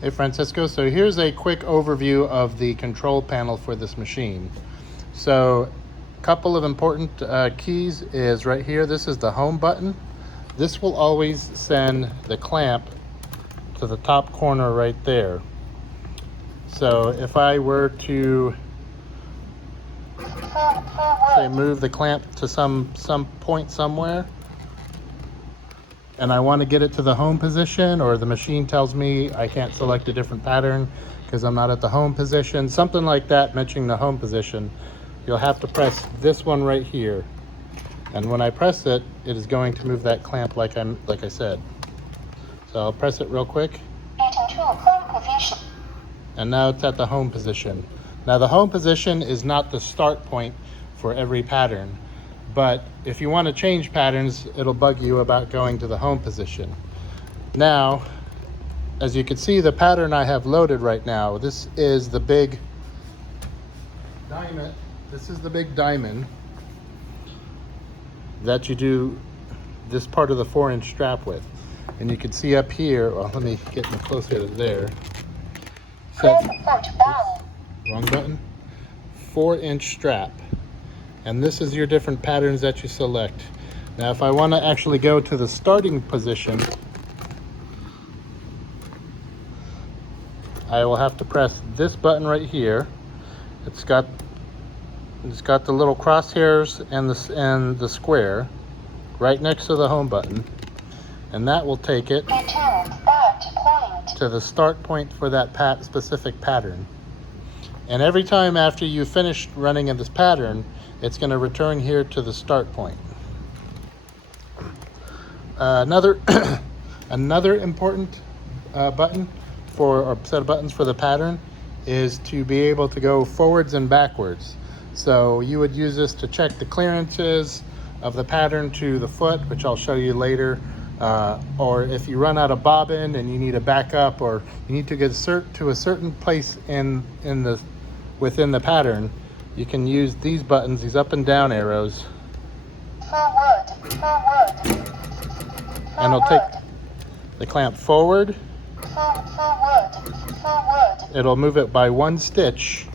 Hey Francisco, so here's a quick overview of the control panel for this machine. So a couple of important keys is right here. This is the home button. This will always send the clamp to the top corner right there. So if I were to say move the clamp to some point somewhere, and I want to get it to the home position, or the machine tells me I can't select a different pattern because I'm not at the home position, something like that, mentioning the home position, you'll have to press this one right here. And when I press it, it is going to move that clamp like I said. So I'll press it real quick. Home position. And now it's at the home position. Now the home position is not the start point for every pattern, but if you want to change patterns, it'll bug you about going to the home position. Now, as you can see, the pattern I have loaded right now, this is the big diamond. This is the big diamond that you do this part of the 4-inch strap with. And you can see up here, well, let me get closer to there. Wrong button. 4-inch strap. And this is your different patterns that you select. Now, if I want to actually go to the starting position, I will have to press this button right here. It's got the little crosshairs and the square right next to the home button, and that will take it to the start point for that specific pattern. And every time after you finish running in this pattern, it's going to return here to the start point. Another important button or set of buttons for the pattern is to be able to go forwards and backwards. So you would use this to check the clearances of the pattern to the foot, which I'll show you later. Or if you run out of bobbin and you need a backup, or you need to get to a certain place within the pattern, you can use these buttons, these up and down arrows. Forward. And it'll take the clamp forward. Forward. It'll move it by one stitch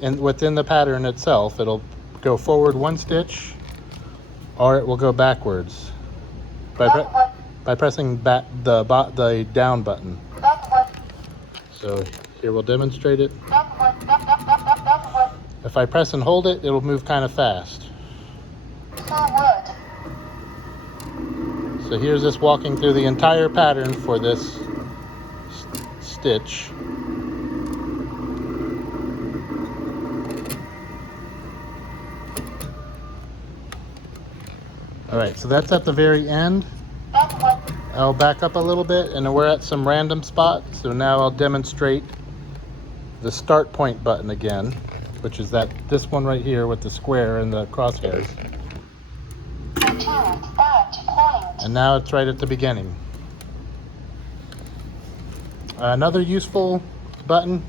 within the pattern itself. It'll go forward one stitch, or it will go backwards by pressing the down button. So here we'll demonstrate it. If I press and hold it, it'll move kind of fast. Forward. So here's this walking through the entire pattern for this stitch. All right, so that's at the very end. I'll back up a little bit, and we're at some random spot. So now I'll demonstrate the start point button again, which is this one right here with the square and the crosshairs. And now it's right at the beginning. Another useful button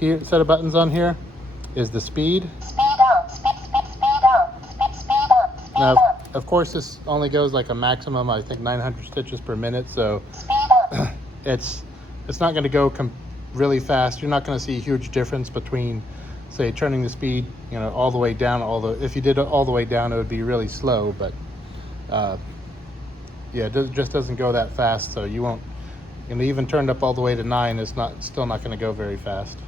here, set of buttons on here, is the speed. Speed up. Now, of course, this only goes like a maximum, I think, 900 stitches per minute. So it's not going to go really fast. You're not going to see a huge difference between, say, turning the speed, all the way down. Although if you did it all the way down, it would be really slow. But yeah, it just doesn't go that fast. So you won't. Even turned up all the way to 9, it's still not going to go very fast.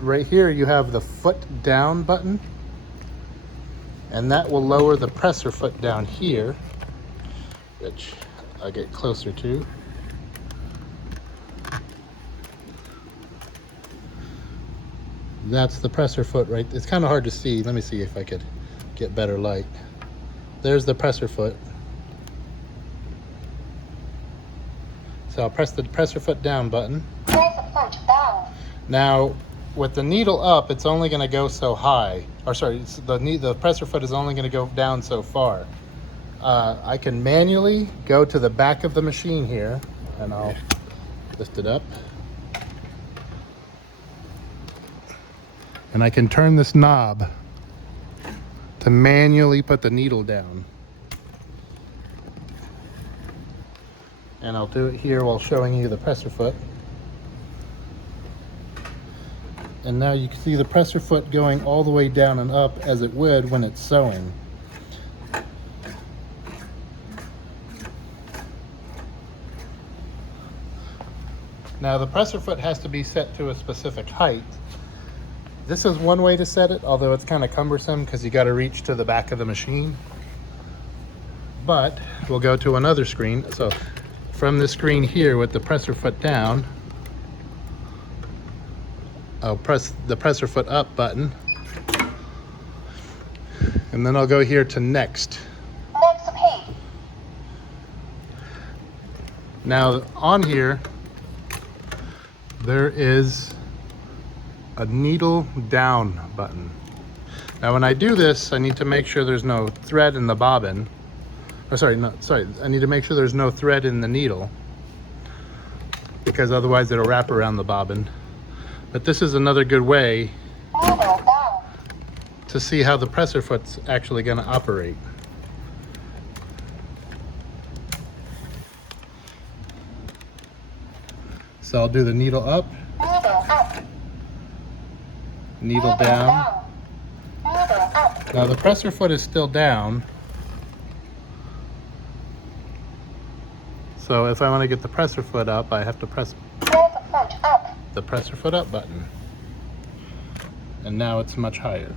Right here, you have the foot down button, and that will lower the presser foot down here, which I'll get closer to. That's the presser foot, right? It's kind of hard to see. Let me see if I could get better light. There's the presser foot. So I'll press the presser foot down button. Press the foot down. Now, with the needle up, it's only going to go so high. Or sorry, the presser foot is only going to go down so far. I can manually go to the back of the machine here, and I'll lift it up. And I can turn this knob to manually put the needle down. And I'll do it here while showing you the presser foot. And now you can see the presser foot going all the way down and up as it would when it's sewing. Now the presser foot has to be set to a specific height. This is one way to set it, although it's kind of cumbersome because you got to reach to the back of the machine. But we'll go to another screen. So from the screen here with the presser foot down, I'll press the presser foot up button. And then I'll go here to next. Next page. Now on here, there is a needle down button. Now when I do this, I need to make sure there's no thread in the bobbin. I need to make sure there's no thread in the needle, because otherwise it'll wrap around the bobbin. But this is another good way Needle down. to see how the presser foot's actually going to operate. So I'll do the needle up, Needle up. needle down. Needle up. Now the presser foot is still down. So if I want to get the presser foot up, I have to press Presser foot up. the presser foot up button. And now it's much higher.